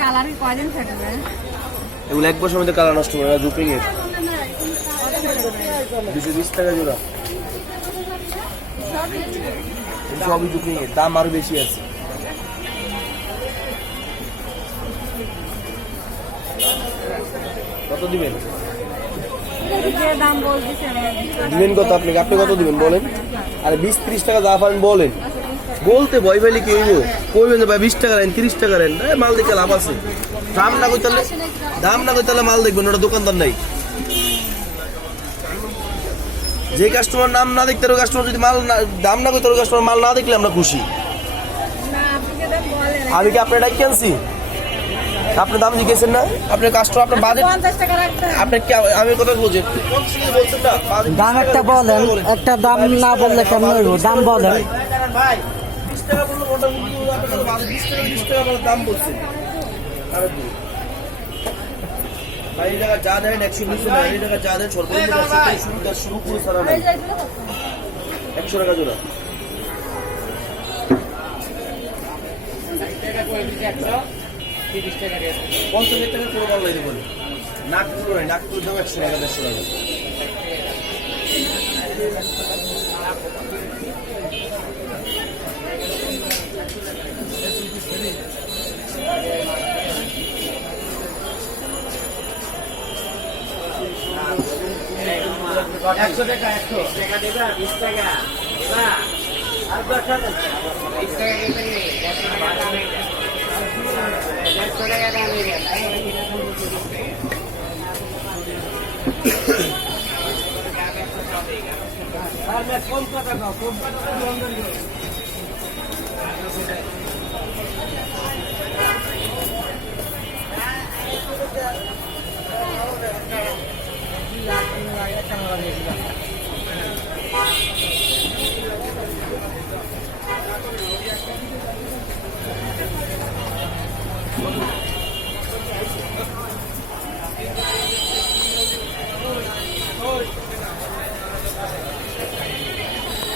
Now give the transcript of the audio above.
Colour কয়দিন থাকবে? এগুলো এক বছর মধ্যে কালার নষ্ট করে না। জুপিং এর 220 টাকা জোড়া। সবই জুপিং এর, দাম আরো বেশি আছে। কত দিবেন? দাম বলতেছে দিবেন কত? আপনি কত দিবেন বলেন? আরে 20-30 টাকা যা পারেন বলেন। বলতে ভয় পাইলে কি হইব? কইবেন যে ভাই 20 টাকা নেন, 30 টাকা নেন, মাল দেখে লাভ আছে। দাম না কইতালে মাল দেখবেন, ওটা দোকানদার নাই। যে কাস্টমার নাম না দেখতে কাস্টমার যদি মাল দাম না কইতে কাস্টমার মাল না দেখলে আমরা খুশি। আমি কি আপনার ডাক আনছি? আপনি দাম জিজ্ঞেসেন না? আপনার কাস্টমার আপনার বাজেট আপনি কি আমি কথা বলছি বলছেন না? দাম একটা বলেন, একটা দাম না বললে কেমন হইব? দাম বলেন ভাই। 20 টাকা বললে মোটামুটি আপনার বাজেট 20 টাকা দাম বলছেন। ভাই এই টাকা যা দেন 120 টাকা, এই টাকা যা দেন সর্বনিম্ন 100 শুরু করে সারা নাই 100 টাকা জোড়া। 50 টাকা পুরো মাল লাগে বলে নাক পুরো নাই, নাক পুরো দাম 100 টাকা 150 টাকা। একশো টাকা দেবে 20 টাকা দেবা আর 10 টাকা 20 টাকা দেবেন 100 টাকা দাম নেবেন। আর मैं कौन কথা কও কোন কথা বন্ধ করে